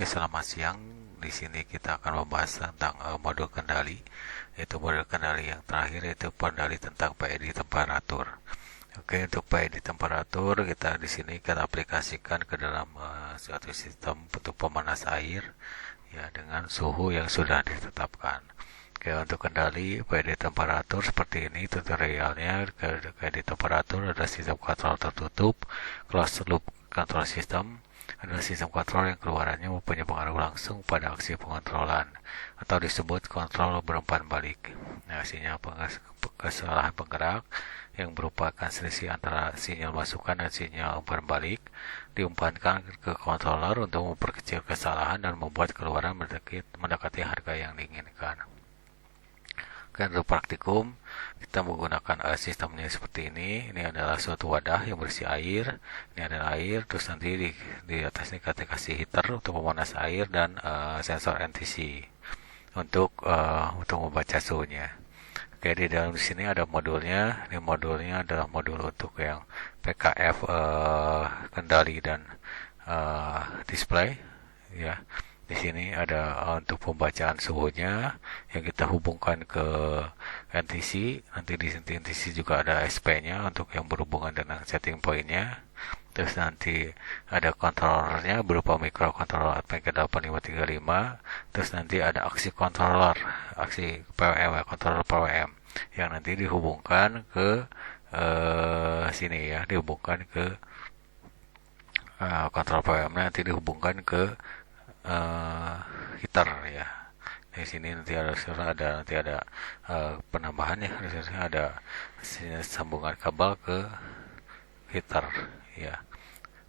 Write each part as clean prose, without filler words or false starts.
Oke, selamat siang. Di sini kita akan membahas tentang modul kendali, yaitu modul kendali yang terakhir yaitu kendali tentang PID temperatur. Oke, untuk PID temperatur kita di sini kita aplikasikan ke dalam suatu sistem untuk pemanas air ya dengan suhu yang sudah ditetapkan. Oke, untuk kendali PID temperatur seperti ini tutorialnya. PID temperatur ada sistem kontrol tertutup, closed loop control system, adalah sistem kontrol yang keluarannya mempunyai pengaruh langsung pada aksi pengontrolan atau disebut kontrol berumpan balik. Nah, sinyal kesalahan penggerak yang merupakan selisih antara sinyal masukan dan sinyal umpan balik diumpankan ke controller untuk memperkecil kesalahan dan membuat keluaran mendekati harga yang diinginkan. Untuk praktikum kita menggunakan sistemnya seperti ini. Ini adalah suatu wadah yang berisi air. Ini adalah air, terus nanti di atas ini kita kasih heater untuk memanas air dan sensor NTC untuk membaca suhunya. Oke, di dalam sini ada modulnya. Ini modulnya adalah modul untuk yang PKF kendali dan display ya. Di sini ada untuk pembacaan suhunya yang kita hubungkan ke NTC. Nanti di NTC juga ada SP-nya untuk yang berhubungan dengan setting point-nya. Terus nanti ada controllernya berupa microcontroller ATmega 8535. Terus nanti ada aksi controller, aksi PWM, controller PWM yang nanti dihubungkan ke sini ya, dihubungkan ke kontrol PWM nanti dihubungkan ke heater ya. Di sini nanti ada penambahan ya, di sini ada sambungan kabel ke heater ya.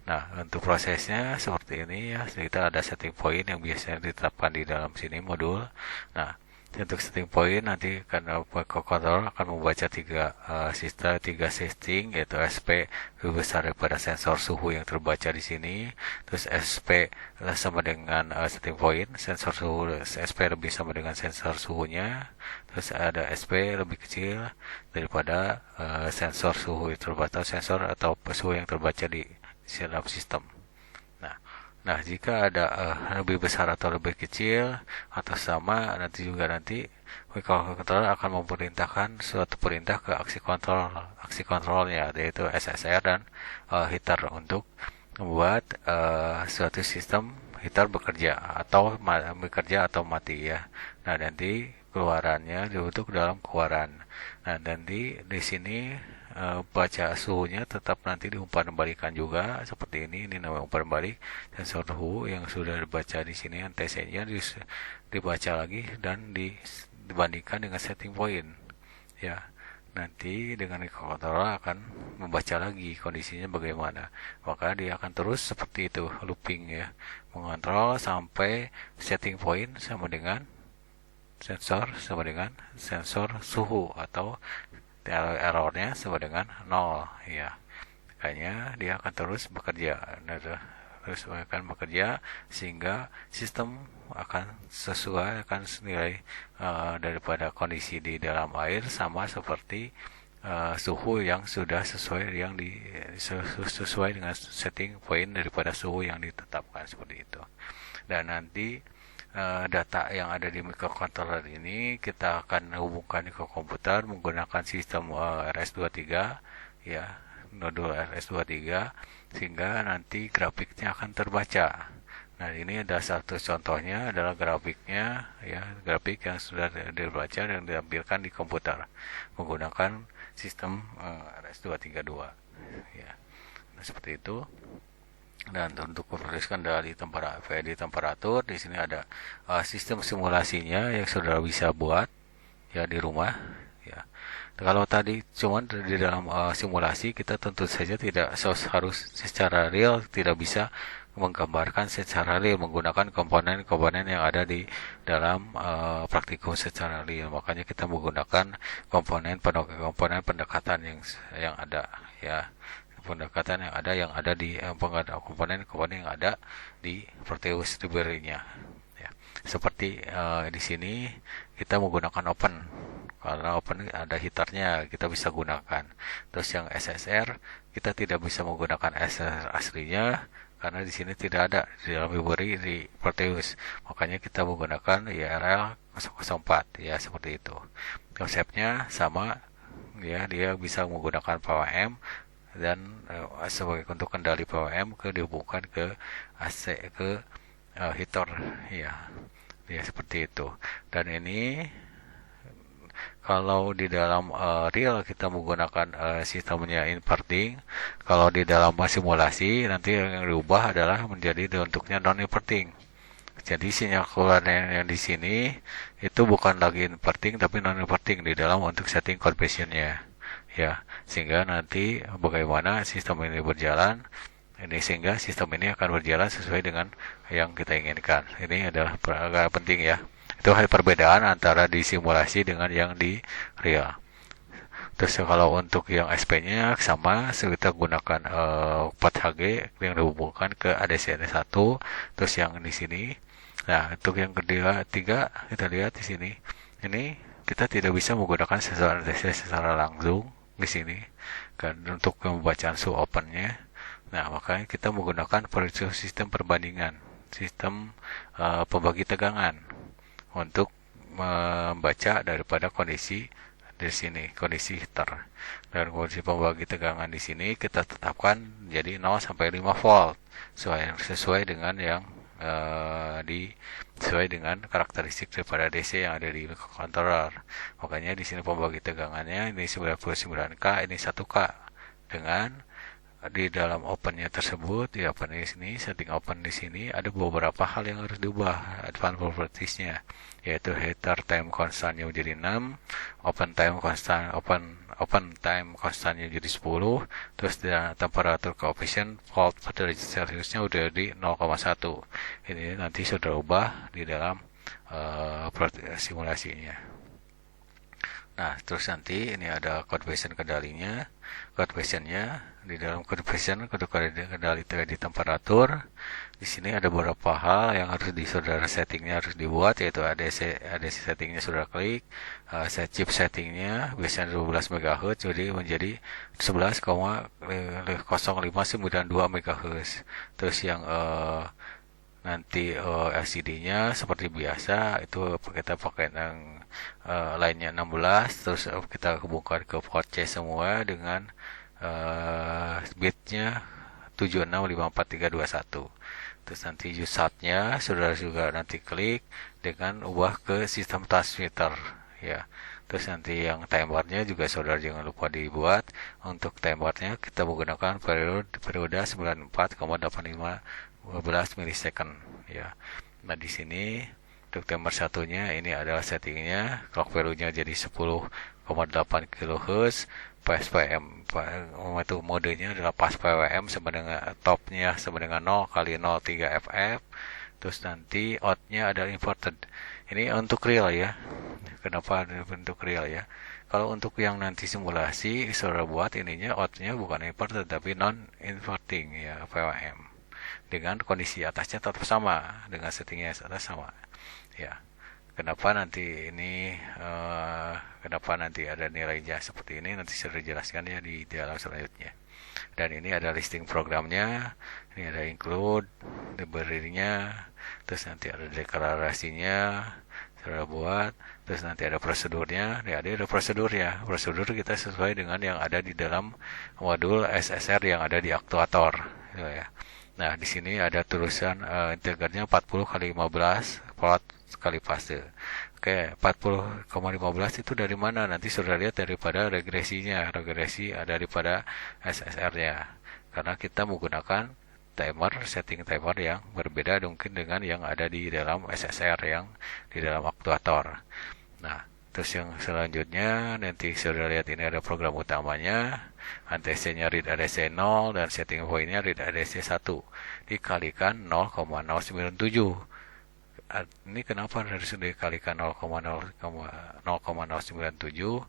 Nah, untuk prosesnya seperti ini ya. Kita ada setting point yang biasanya ditetapkan di dalam sini modul. Nah, untuk setting point nanti karena microcontroller akan membaca tiga setting, yaitu SP lebih besar daripada sensor suhu yang terbaca di sini. Terus SP sama dengan setting point, sensor suhu SP lebih sama dengan sensor suhunya. Terus ada SP lebih kecil daripada sensor suhu yang terbaca, sensor atau suhu yang terbaca di dalam sistem. Nah, jika ada lebih besar atau lebih kecil atau sama, nanti microcontroller akan memerintahkan suatu perintah ke aksi kontrolnya, yaitu SSR dan heater untuk membuat suatu sistem heater bekerja atau mati ya. Nah, nanti keluarannya dibentuk dalam keluaran. Nah, nanti di sini baca suhunya tetap nanti diumpan balikan juga seperti ini namanya umpan balik. Sensor suhu yang sudah dibaca di sini TC-nya dibaca lagi dan dibandingkan dengan setting point ya. Nanti dengan microcontroller akan membaca lagi kondisinya bagaimana, maka dia akan terus seperti itu looping ya, mengontrol sampai setting point sama dengan sensor suhu atau errornya sama dengan 0 ya. Makanya dia akan terus bekerja sehingga sistem akan nilai daripada kondisi di dalam air sama seperti suhu yang sudah sesuai dengan setting point daripada suhu yang ditetapkan seperti itu. Dan nanti data yang ada di microcontroller ini kita akan hubungkan ke komputer menggunakan sistem RS23 ya, modul RS23, sehingga nanti grafiknya akan terbaca. Nah, ini ada satu contohnya adalah grafiknya ya, grafik yang sudah dibaca dan ditampilkan di komputer menggunakan sistem RS232 ya. Nah, seperti itu. Dan untuk proses kendali temperatur di sini ada sistem simulasinya yang saudara bisa buat ya di rumah ya. Kalau tadi cuman di dalam simulasi, kita tentu saja tidak harus secara real, tidak bisa menggambarkan secara real menggunakan komponen-komponen yang ada di dalam praktikum secara real. Makanya kita menggunakan komponen pendekatan yang ada ya, yang ada di komponen yang ada di Proteus library-nya ya. Seperti di sini kita menggunakan open, karena open ada heaternya kita bisa gunakan. Terus yang SSR kita tidak bisa menggunakan SSR aslinya karena di sini tidak ada di dalam library di Proteus. Makanya kita menggunakan URL 004 ya, seperti itu. Konsepnya sama ya, dia bisa menggunakan PWM dan sebagai untuk kendali PWM dihubungkan ke AC ke heater ya. Ya seperti itu. Dan ini kalau di dalam real kita menggunakan sistemnya inverting, kalau di dalam simulasi nanti yang diubah adalah menjadi bentuknya non inverting. Jadi sinyal keluar yang di sini itu bukan lagi inverting tapi non inverting di dalam untuk setting conversionnya ya, sehingga nanti bagaimana sistem ini berjalan ini, sehingga sistem ini akan berjalan sesuai dengan yang kita inginkan. Ini adalah agak penting ya. Itu hal perbedaan antara di simulasi dengan yang di real. Terus kalau untuk yang SP-nya sama, kita gunakan port HG yang dihubungkan ke ADC-1. Terus yang di sini, nah untuk yang kedua, tiga kita lihat di sini. Ini kita tidak bisa menggunakan sensor ADC secara langsung di sini kan untuk pembacaan suhu opennya. Nah makanya kita menggunakan sistem perbandingan, sistem pembagi tegangan untuk membaca daripada kondisi di sini, kondisi heater. Dan kondisi pembagi tegangan di sini kita tetapkan jadi 0 sampai 5 volt sesuai dengan yang sesuai dengan karakteristik daripada DC yang ada di controller. Makanya di sini pembagi tegangannya ini 99K, ini 1K. Dengan di dalam opennya tersebut, di open di sini, setting open di sini ada beberapa hal yang harus diubah advanced propertiesnya, yaitu heater time constantnya menjadi 6, open time constantnya jadi 10, terus temperatur coefficient volt pada derajat Celciusnya udah di 0,1. Ini nanti sudah ubah di dalam simulasinya. Nah, terus nanti ini ada conversion kendalinya. Conversionnya di dalam conversion kendali di temperatur. Di sini ada beberapa hal yang harus saudara settingnya harus dibuat, yaitu ADC settingnya sudah klik, chip settingnya biasanya 12 MHz jadi menjadi 11,0592 MHz. Terus yang nanti LCD-nya seperti biasa itu kita pakai yang lainnya 16, terus kita hubungkan ke port C semua dengan bitnya 7654321. Terus nanti USAT-nya saudara juga nanti klik dengan ubah ke sistem transmitter ya. Terus nanti yang timernya juga saudara jangan lupa dibuat. Untuk timernya kita menggunakan periode 94,85 milisecond ya. Nah di sini untuk timer satunya ini adalah settingnya, clock value-nya jadi 10,8 kHz, PSPM itu modenya adalah pas PWM sama dengan topnya sama dengan 0 kali 0,3 FF. Terus nanti outnya adalah inverted. Ini untuk real ya. Kenapa untuk real ya? Kalau untuk yang nanti simulasi saudara buat ininya outnya bukan inverted tapi non inverting ya, PWM. Dengan kondisi atasnya tetap sama, dengan settingnya atas sama ya. Kenapa nanti ini kenapa nanti ada nilainya seperti ini nanti saya jelaskan ya di dalam selanjutnya. Dan ini ada listing programnya, ini ada include library-nya, terus nanti ada deklarasinya sudah buat, terus nanti ada prosedurnya. Ya, ada prosedur ya, prosedur kita sesuai dengan yang ada di dalam modul SSR yang ada di aktuator ya. Nah di sini ada tulisan integernya 40 kali 15 volt kali fase. Oke, 40,15 itu dari mana? Nanti sudah lihat daripada regresinya. Regresi ada daripada SSR-nya. Karena kita menggunakan setting timer yang berbeda mungkin dengan yang ada di dalam SSR yang di dalam aktuator. Nah, terus yang selanjutnya nanti sudah lihat ini ada program utamanya. ADC-nya read ADC 0 dan setting point-nya read ADC 1 dikalikan 0,097. Ini kenapa harus dikalikan 0,097?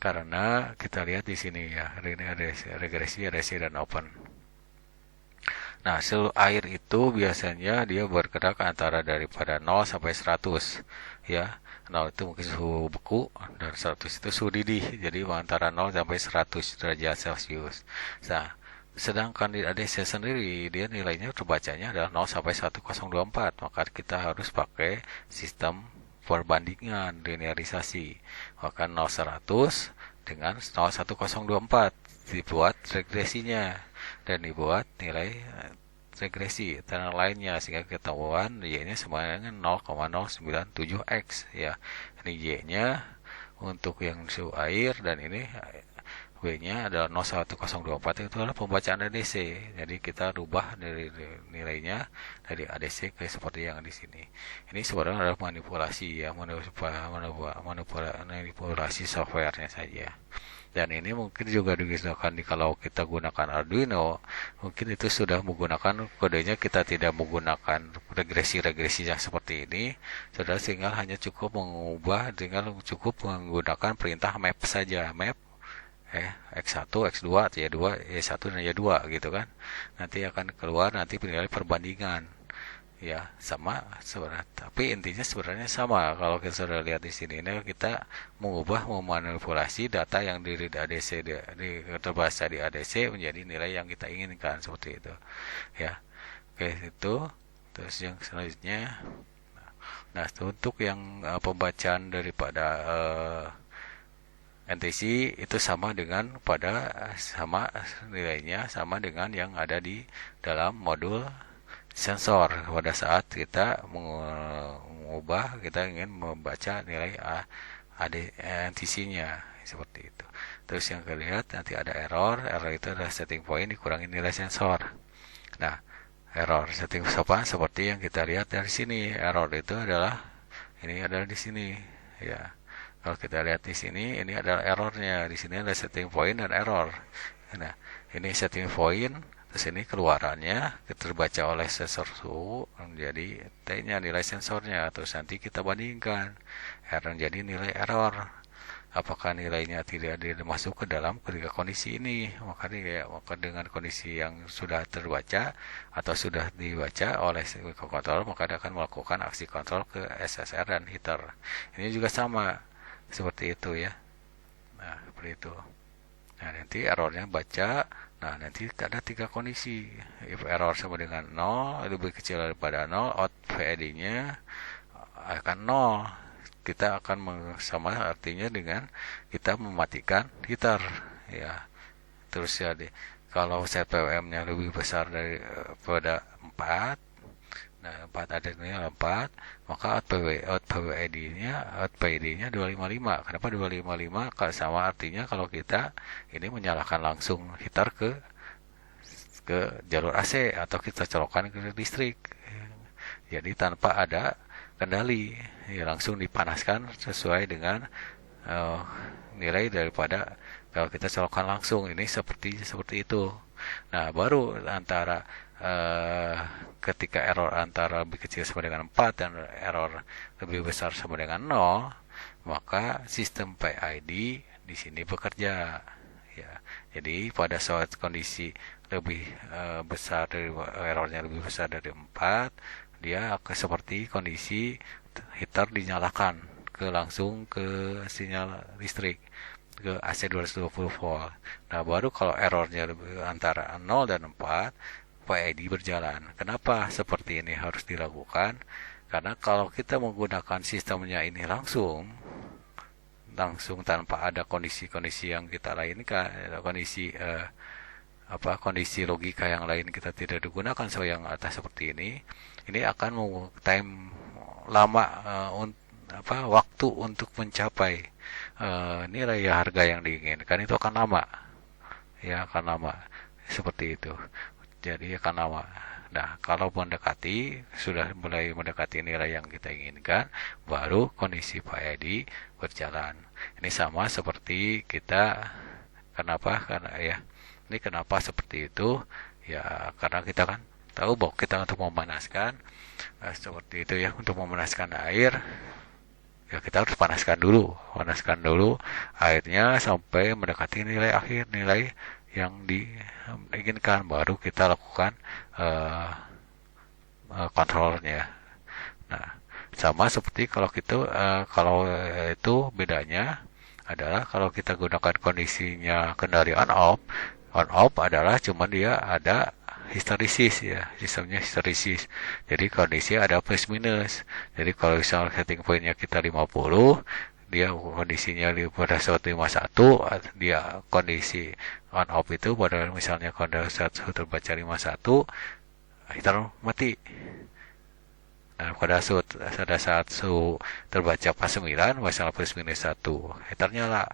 Karena kita lihat di sini ya, ini ada regresi, ADC dan open. Nah, seluruh air itu biasanya dia bergerak antara daripada 0 sampai 100 ya. 0 itu mungkin suhu beku dan 100 itu suhu didih. Jadi antara 0 sampai 100 derajat Celcius. Nah, Sedangkan di ADC sendiri dia nilainya terbacanya adalah 0 sampai 1024, maka kita harus pakai sistem perbandingan linearisasi. Maka 0 100 dengan 0 1024 dibuat regresinya dan dibuat nilai regresi dan lainnya sehingga ketahuan y-nya semuanya 0,097x ya. Ini y-nya untuk yang suhu air dan ini W-nya adalah 01024 itu adalah pembacaan ADC. Jadi kita rubah dari nilainya dari ADC ke seperti yang di sini. Ini sebenarnya adalah manipulasi ya, manipulasi softwarenya saja. Dan ini mungkin juga digunakan kalau kita gunakan Arduino, mungkin itu sudah menggunakan kodenya kita tidak menggunakan regresi-regresi yang seperti ini, sudah tinggal hanya cukup mengubah, tinggal cukup menggunakan perintah map saja, map X1, X2, Y2, Y1 dan Y2 gitu kan. Nanti akan keluar nanti penilaian perbandingan. Ya, sama sebenarnya. Tapi intinya sebenarnya sama. Kalau kita sudah lihat di sini, ini kita mengubah, memanipulasi data yang di ADC terbaca di ADC menjadi nilai yang kita inginkan seperti itu. Ya. Oke, itu. Terus yang selanjutnya, nah untuk yang pembacaan daripada NTC itu sama dengan sama nilainya sama dengan yang ada di dalam modul sensor pada saat kita mengubah, kita ingin membaca nilai NTC-nya seperti itu. Terus yang kelihatan nanti ada error itu adalah setting point dikurangi nilai sensor. Nah, error setting sopan seperti yang kita lihat dari sini, error itu adalah ini adalah di sini ya. Kalau kita lihat di sini, ini adalah errornya. Di sini ada setting point dan error. Nah, ini setting point, terus ini keluarannya terbaca oleh sensor suhu menjadi T-nya nilai sensornya. Terus nanti kita bandingkan error jadi nilai error. Apakah nilainya tidak masuk ke dalam ketiga kondisi ini? Maka dengan kondisi yang sudah terbaca atau sudah dibaca oleh microcontroller, maka dia akan melakukan aksi kontrol ke SSR dan heater. Ini juga sama seperti itu ya. Nah, seperti itu. Nah, nanti errornya baca. Nah, nanti ada tiga kondisi. If error sama dengan 0, lebih kecil daripada 0, out VID-nya akan 0. Kita akan sama artinya dengan kita mematikan heater ya. Terus ya kalau CPM-nya lebih besar daripada 4, nah 4 ada nilai 4, maka out PID-nya 255. Kenapa 255? Kalau sama artinya kalau kita ini menyalakan langsung heater ke jalur AC atau kita colokkan ke listrik. Jadi tanpa ada kendali, ya langsung dipanaskan sesuai dengan nilai daripada kalau kita colokkan langsung. Ini seperti itu. Nah, baru antara ketika error antara lebih kecil sama dengan 4 dan error lebih besar sama dengan 0, maka sistem PID di sini bekerja ya. Jadi pada saat kondisi lebih besar dari errornya lebih besar dari 4, dia akan seperti kondisi heater dinyalakan langsung ke sinyal listrik ke AC 220 volt. Nah, baru kalau errornya antara 0 dan 4, PID berjalan. Kenapa seperti ini harus dilakukan? Karena kalau kita menggunakan sistemnya ini langsung tanpa ada kondisi-kondisi yang kita lainkan, kondisi logika yang lain kita tidak digunakan yang atas seperti ini akan time lama waktu untuk mencapai nilai harga yang diinginkan itu akan lama ya, akan lama seperti itu. Jadi akan lama. Nah, kalau sudah mulai mendekati nilai yang kita inginkan, baru kondisi PID berjalan. Ini sama seperti kita, ini kenapa seperti itu? Ya, karena kita kan tahu bahwa kita untuk memanaskan seperti itu ya, untuk memanaskan air, ya kita harus panaskan dulu airnya sampai mendekati nilai akhir, nilai yang diinginkan, baru kita lakukan kontrolnya. Nah, sama seperti kalau itu bedanya adalah kalau kita gunakan kondisinya kendali on off, On off adalah cuma dia ada histeresis ya, sistemnya histeresis. Jadi kondisi ada plus minus. Jadi kalau misalnya setting pointnya kita 50, dia kondisinya pada saat 51, dia kondisi on off itu pada misalnya pada saat terbaca 51, heater mati. Nah, pada saat suhu terbaca pas 9, masalah plus minus 1, heater nyala.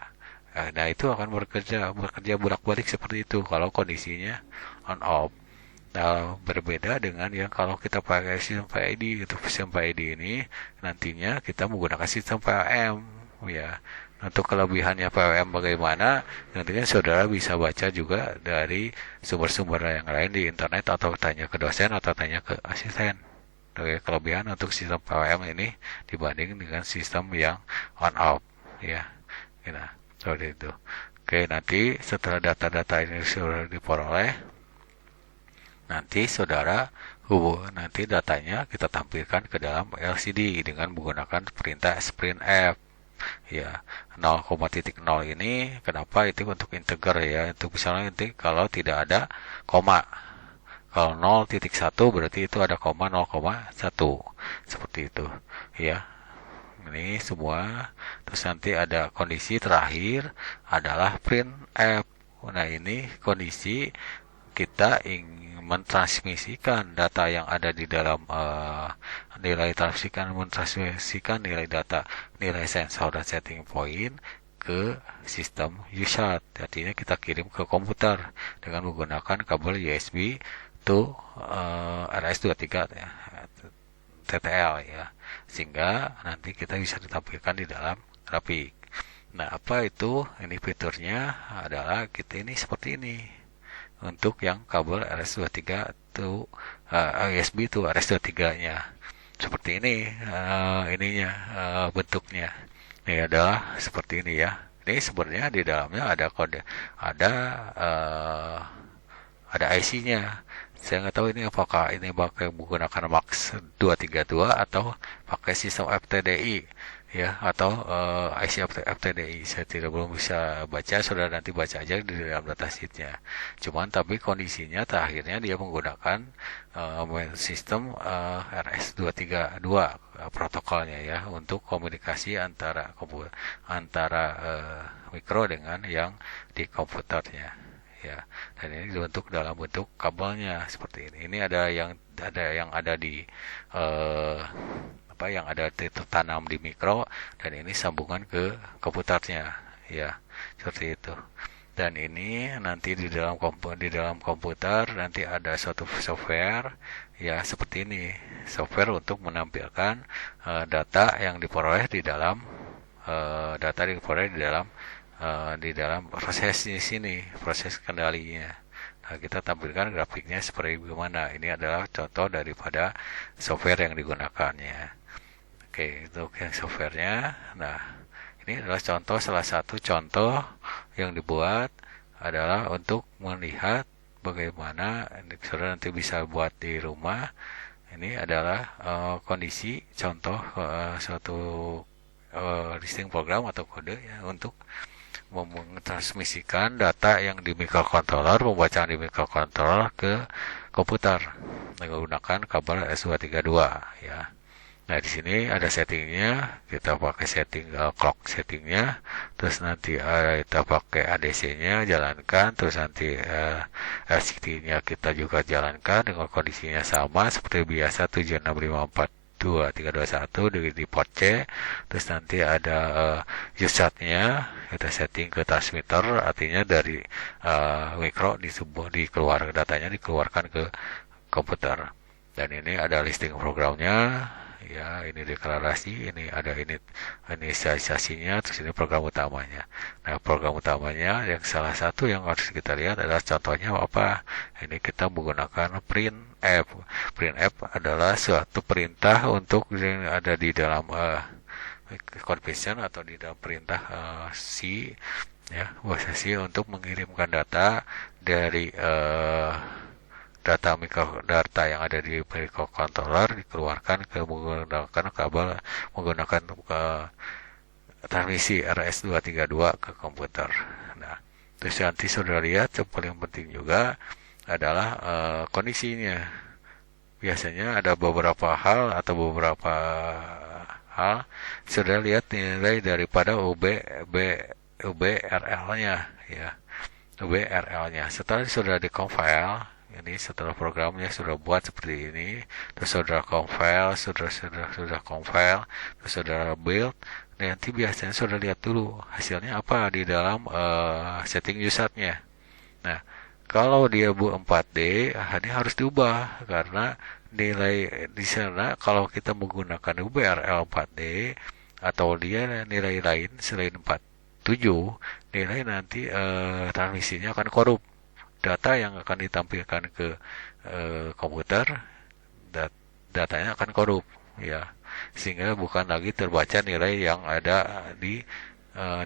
Nah, itu akan bekerja bolak-balik seperti itu kalau kondisinya on off. Nah, berbeda dengan yang kalau kita pakai sistem PID, itu sistem PID ini nantinya kita menggunakan sistem PLM ya. Untuk kelebihannya PLM bagaimana? Nantinya saudara bisa baca juga dari sumber-sumber yang lain di internet, atau tanya ke dosen atau tanya ke asisten. Oke, kelebihan untuk sistem PLM ini dibanding dengan sistem yang on off ya. Nah, seperti itu. Oke, nanti setelah data-data ini sudah diperoleh, nanti saudara nanti datanya kita tampilkan ke dalam LCD dengan menggunakan perintah sprintf ya. 0,0 ini kenapa itu untuk integer ya, untuk misalnya nanti kalau tidak ada koma, kalau 0,1 berarti itu ada koma 0,1 seperti itu ya. Ini semua. Terus nanti ada kondisi terakhir adalah printf. Nah, ini kondisi kita ingin mentransmisikan data yang ada di dalam mentransmisikan nilai data, nilai sensor dan setting point ke sistem USART. Artinya kita kirim ke komputer dengan menggunakan kabel USB to RS23 ya, TTL ya, sehingga nanti kita bisa ditampilkan di dalam grafik. Nah, apa itu? Ini fiturnya adalah kita ini seperti ini. Untuk yang kabel RS23 itu USB itu RS23-nya. Seperti ini ininya bentuknya. Ini adalah seperti ini ya. Ini sebenarnya di dalamnya ada kode, ada IC-nya. Saya nggak tahu ini apakah ini pakai menggunakan MAX 232 atau pakai sistem FTDI ya, atau IC FTDI. Saya belum bisa baca, saudara nanti baca aja di dalam datasheetnya. Cuman tapi kondisinya terakhirnya dia menggunakan sistem RS232 protokolnya ya, untuk komunikasi antara mikro dengan yang di komputernya ya. Dan ini dibentuk dalam bentuk kabelnya seperti ini. Ini ada yang ada di yang ada tertanam di mikro, dan ini sambungan ke komputernya ya, seperti itu. Dan ini nanti di dalam komputer nanti ada suatu software ya, seperti ini, software untuk menampilkan data yang diperoleh di dalam di dalam proses di sini, proses kendalinya. Nah, kita tampilkan grafiknya seperti bagaimana. Ini adalah contoh daripada software yang digunakannya. Oke, untuk yang softwarenya. Nah, ini adalah salah satu contoh yang dibuat adalah untuk melihat bagaimana saudara nanti bisa buat di rumah. Ini adalah kondisi contoh suatu listing program atau kode ya, untuk mentransmisikan data yang di microcontroller, pembacaan di microcontroller ke komputer menggunakan kabel S232 ya. Nah, di sini ada settingnya, kita pakai setting clock settingnya, terus nanti kita pakai ADC-nya jalankan, terus nanti LCD-nya kita juga jalankan dengan kondisinya sama seperti biasa 76542321 di port C. Terus nanti ada USART-nya kita setting ke transmitter, artinya dari mikro datanya dikeluarkan ke komputer. Dan ini ada listing programnya ya, ini deklarasi, ini ada inisialisasinya, terus ini program utamanya. Nah, program utamanya yang salah satu yang harus kita lihat adalah contohnya apa. Ini kita menggunakan printf. Printf adalah suatu perintah untuk yang ada di dalam convention atau di dalam perintah C ya, bahasa C, untuk mengirimkan data dari data yang ada di microcontroller dikeluarkan menggunakan kabel, menggunakan transmisi RS232 ke komputer. Nah, Terus nanti saudara lihat yang paling penting juga adalah kondisinya. Biasanya ada beberapa hal atau beberapa hal saudara lihat nilai daripada UBRL-nya ya. UBRL-nya setelah sudah di-compile ini, setelah programnya sudah buat seperti ini, terus saudara compile, sudah compile, terus saudara build. Nanti biasanya sudah lihat dulu hasilnya apa di dalam setting usernya. Nah, kalau dia 4D, ini harus diubah karena nilai di sana kalau kita menggunakan UBRL 4D atau dia nilai lain selain 47, nilai nanti transmisinya akan korup. Data yang akan ditampilkan ke komputer, datanya akan korup ya, sehingga bukan lagi terbaca nilai yang ada di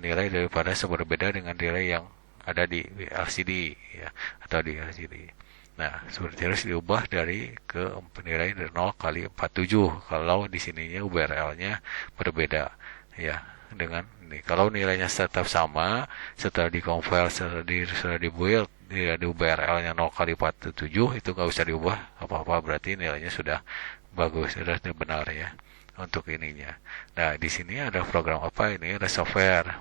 nilai daripada berbeda dengan nilai yang ada di LCD ya, atau di LCD. Nah, seperti harus diubah dari ke nilai 0 kali 47 kalau di sininya URL-nya berbeda ya dengan ini. Kalau nilainya tetap sama setelah di-compile, setelah di-build, di URL-nya 0 kali 47 itu nggak usah diubah apa-apa, berarti nilainya sudah bagus, sudah benar ya untuk ininya. Nah, di sini ada program apa ini? Ada software.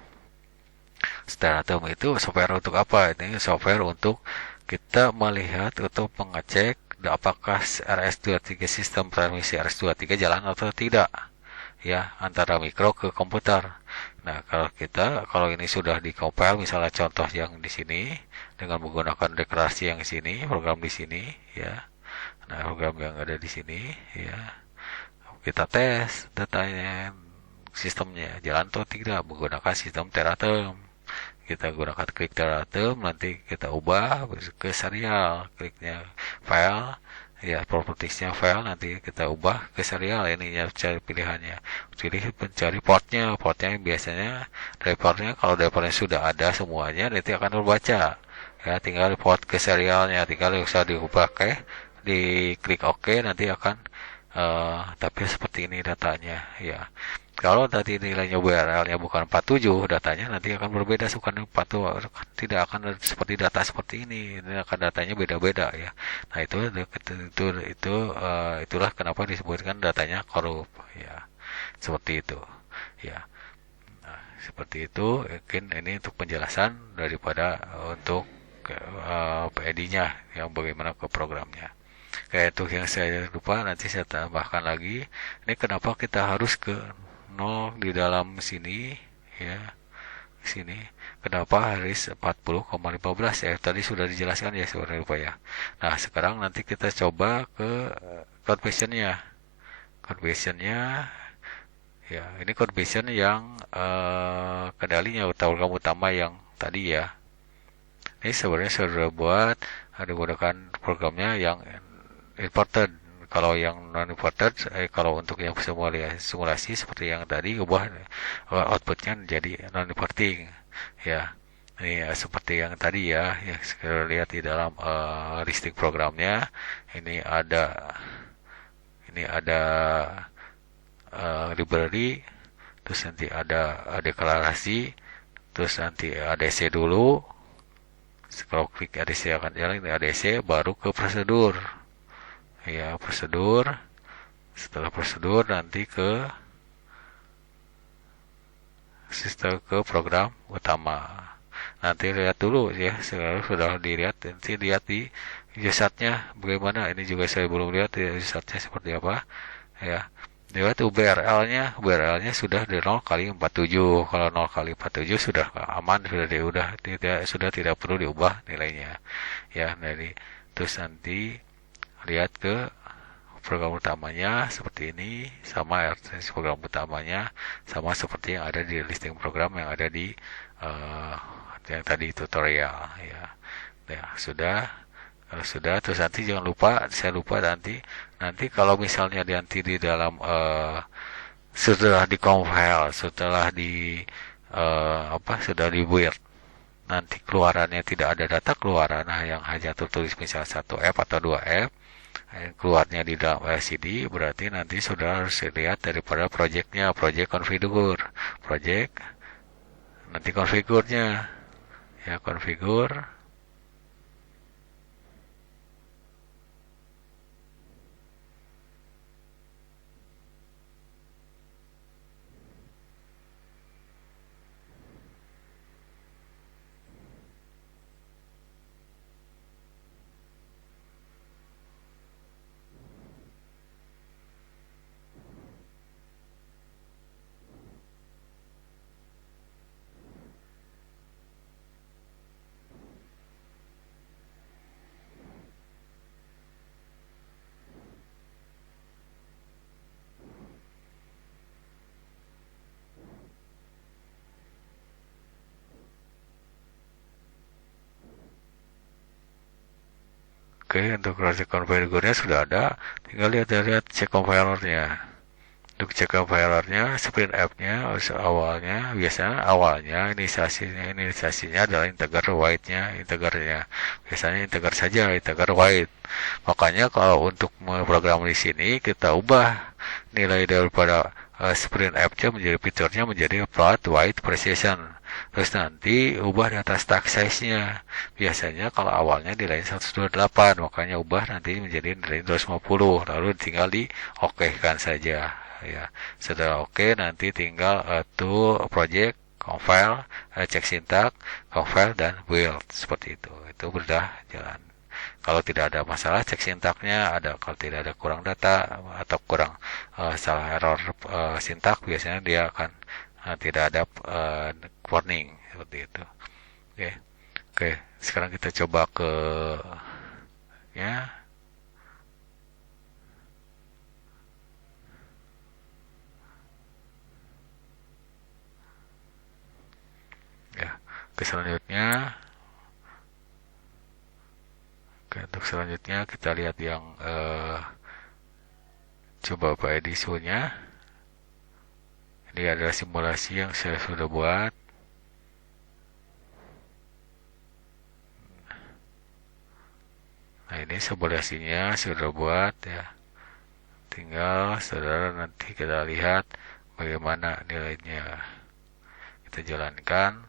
Stratum itu software untuk apa? Ini software untuk kita melihat untuk mengecek apakah RS-23 sistem transmisi RS-23 jalan atau tidak ya, antara mikro ke komputer. Nah, kalau ini sudah di-compile, misalnya contoh yang di sini dengan menggunakan deklarasi yang di sini, program di sini ya. Nah, program yang ada di sini ya. Kita tes datanya, sistemnya jalan atau tidak menggunakan sistem Teraterm. Kita gunakan klik Teraterm, nanti kita ubah ke serial, kliknya file ya, propertiesnya file, nanti kita ubah ke serial. Ini ya cari pilihannya, pilih mencari portnya biasanya drivernya, kalau drivernya sudah ada semuanya nanti akan terbaca ya, tinggal port ke serialnya, tinggal bisa diubah di klik OK, nanti akan tapi seperti ini datanya ya. Kalau tadi nilainya URL-nya bukan 47, datanya nanti akan berbeda, bukan 40, tidak akan seperti data seperti ini akan datanya beda-beda ya. Nah, itulah kenapa disebutkan datanya korup ya, seperti itu ya. Nah, seperti itu. Mungkin ini untuk penjelasan daripada untuk PID-nya yang bagaimana ke programnya. Kayak itu yang saya lupa, nanti saya tambahkan lagi. Ini kenapa kita harus ke 0 di dalam sini ya, sini kenapa harus 40,15 ya, tadi sudah dijelaskan ya sebenarnya lupa ya. Nah, sekarang nanti kita coba ke conversionnya ya. Ini conversion yang kendalinya program utama yang tadi ya. Ini sebenarnya sudah buat, ada gunakan programnya yang imported. Kalau yang non imported, kalau untuk yang simulasi seperti yang tadi, ubah outputnya menjadi non importing ya. Ini seperti yang tadi ya, yang kita lihat di dalam listing programnya. Ini ada library, terus nanti ada deklarasi, terus nanti ADC dulu. Kalau klik ADC akan jalan, ADC baru ke prosedur ya, prosedur. Setelah prosedur nanti ke sistem, ke program utama. Nanti lihat dulu ya, sekarang sudah dilihat, nanti lihat di jasatnya bagaimana. Ini juga saya belum lihat ya, jasatnya seperti apa ya. Lihat URL-nya sudah di 0 kali 47. Kalau 0 kali 47 sudah aman, sudah tidak perlu diubah nilainya ya. Dari terus nanti lihat ke program utamanya seperti ini, sama program utamanya sama seperti yang ada di listing program yang ada di yang tadi tutorial ya. Ya sudah, kalau sudah, terus nanti jangan lupa, saya lupa nanti kalau misalnya nanti di dalam setelah di compile, setelah di sudah di build, nanti keluarannya tidak ada data keluaran, nah yang hanya tertulis misalnya 1F atau 2F keluarnya di dalam LCD, berarti nanti sudah harus lihat daripada project configure, project nanti konfigurnya ya, konfigur. Oke, untuk versi konfigurnya sudah ada, tinggal lihat cek compilernya. Untuk cek compilernya, sprint app-nya awalnya, biasanya awalnya inisiasinya adalah integer white-nya, integernya. Biasanya integer saja, integer white. Makanya kalau untuk memprogram di sini kita ubah nilai daripada sprint app-nya menjadi fiturnya menjadi float white precision. Terus nanti ubah data stack size-nya. Biasanya kalau awalnya nilainya 128, makanya ubah nanti menjadi nilai 250. Lalu tinggal di oke-kan saja. Ya, setelah oke nanti tinggal to project, compile, cek sintak, compile dan build seperti itu. Itu sudah jalan. Kalau tidak ada masalah cek sintaknya ada, kalau tidak ada kurang data atau kurang salah error sintak, biasanya dia akan tidak ada warning seperti itu. Oke, oke. Sekarang kita coba ke ya, ya. Ke selanjutnya, untuk selanjutnya kita lihat yang coba by isunya. Ini adalah simulasi yang saya sudah buat. Nah, ini simulasinya sudah buat ya. Tinggal saudara nanti kita lihat bagaimana nilainya. Kita jalankan.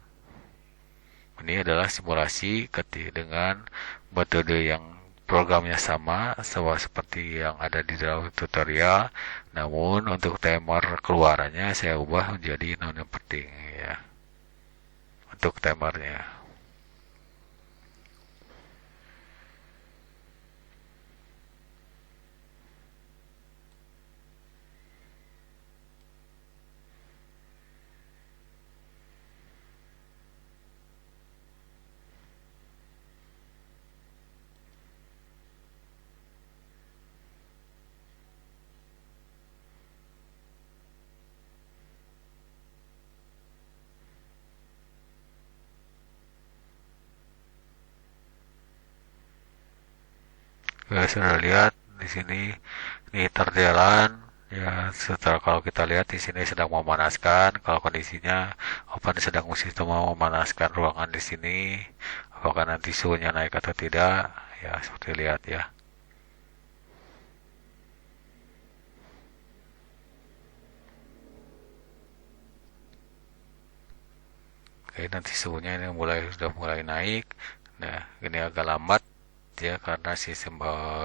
Ini adalah simulasi dengan metode yang programnya sama seperti yang ada di dalam tutorial. Namun untuk timer keluarannya saya ubah menjadi non penting ya. Untuk timernya. Ya, sudah lihat di sini ini terjalan ya. Setelah kalau kita lihat di sini sedang memanaskan, kalau kondisinya open sedang sistem memanaskan ruangan di sini, apakah nanti suhunya naik atau tidak ya, seperti lihat ya. Oke, nanti suhunya ini sudah mulai naik. Nah, ini agak lambat ya karena sistem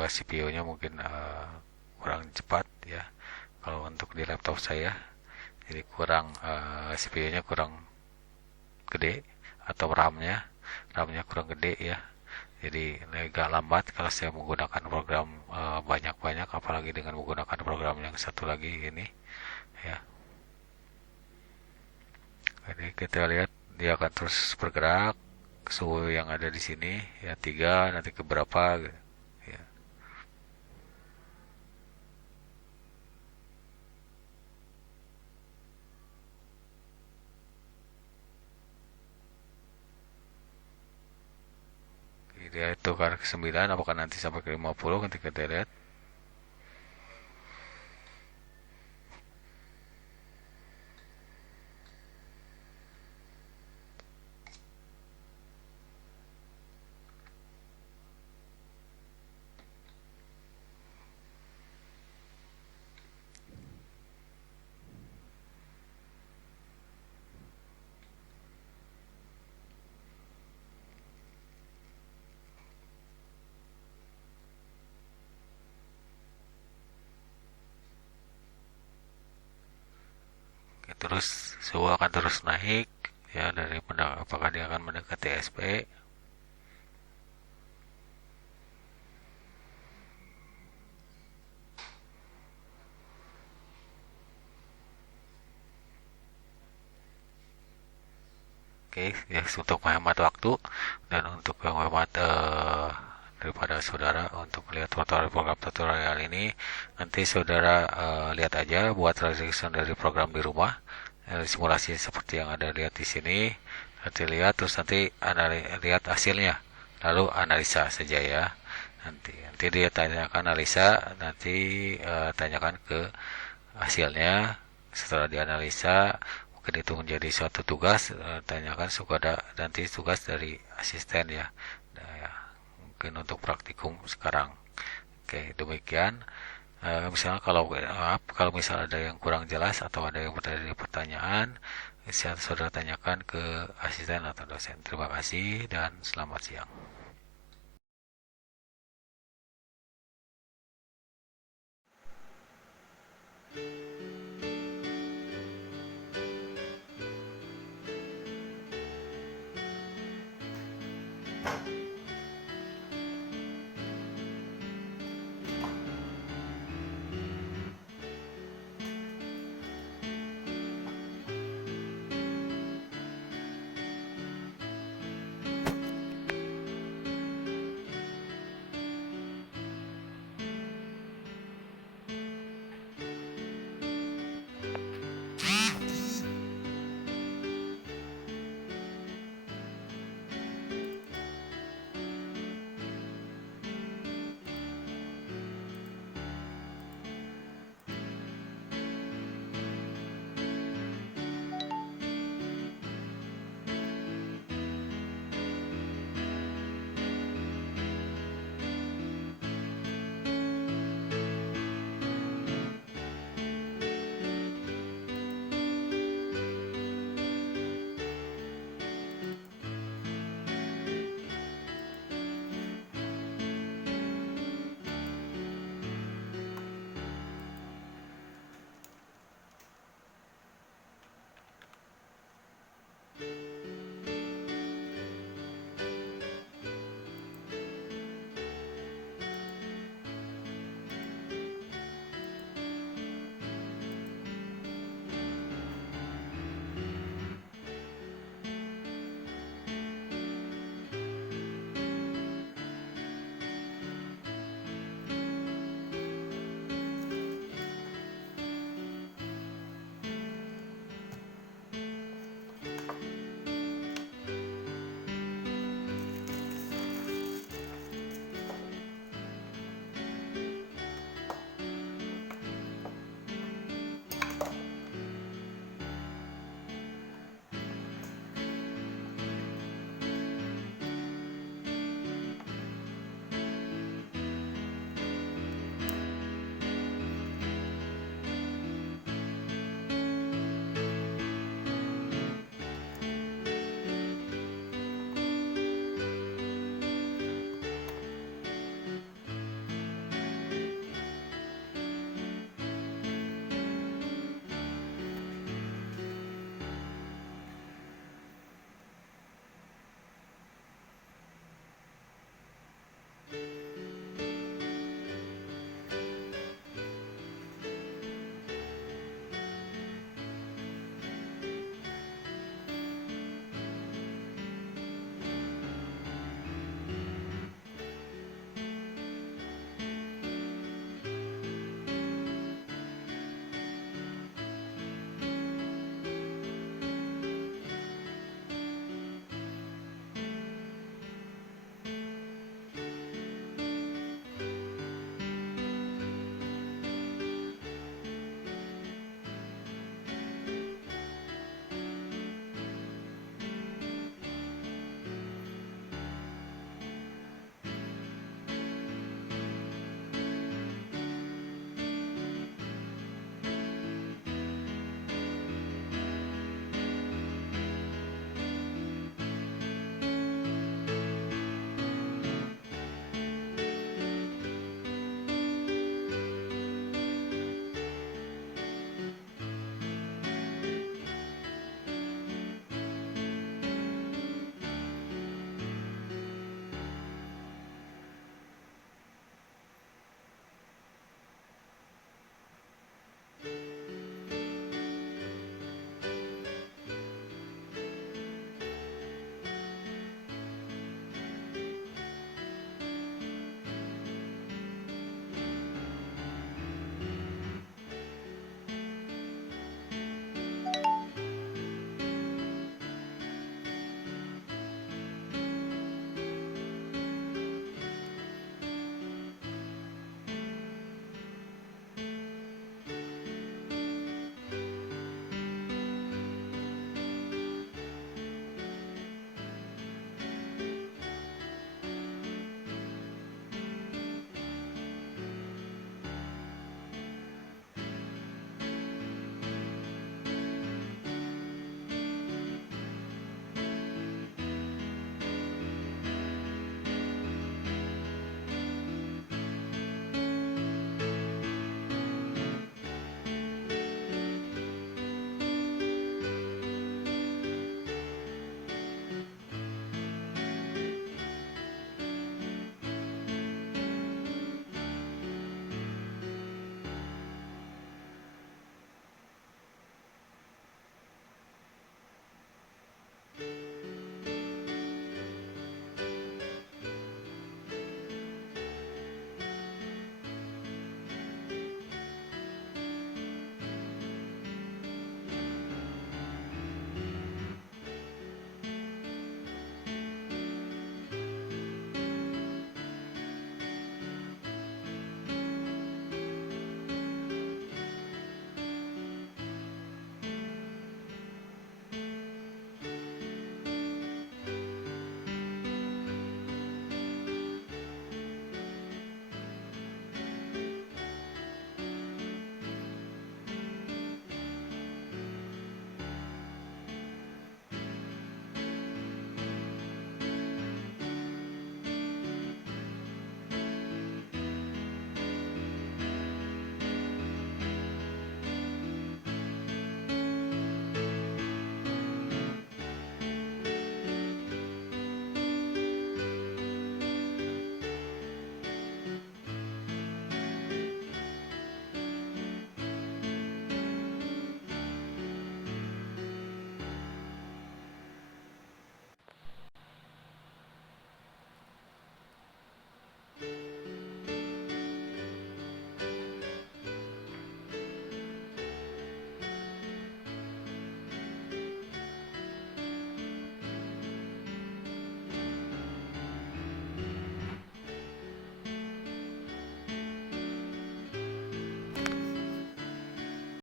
CPU-nya mungkin kurang cepat ya. Kalau untuk di laptop saya, jadi kurang CPU-nya kurang gede, atau RAM-nya kurang gede ya. Jadi agak lambat kalau saya menggunakan program banyak-banyak, apalagi dengan menggunakan program yang satu lagi ini ya. Jadi kita lihat dia akan terus bergerak, suhu yang ada di sini ya 3, nanti ke berapa ya. Dia itu kan ke 9, apakah nanti sampai ke 50, nanti kita lihat. terus suhu akan terus naik ya dari apakah dia akan mendekati SP. Oke, ya untuk menghemat waktu dan untuk menghemat daripada saudara untuk melihat program tutorial ini, nanti saudara lihat aja buat registration dari program di rumah, simulasi seperti yang ada lihat di sini, nanti lihat terus nanti lihat hasilnya, lalu analisa saja ya. Nanti dia tanyakan analisa, nanti tanyakan ke hasilnya. Setelah dianalisa mungkin itu menjadi suatu tugas, tanyakan suka ada nanti tugas dari asisten ya. Nah, ya mungkin untuk praktikum sekarang. Oke, demikian. Misalnya kalau misalnya ada yang kurang jelas atau ada yang bertanya pertanyaan, bisa saudara tanyakan ke asisten atau dosen. Terima kasih dan selamat siang.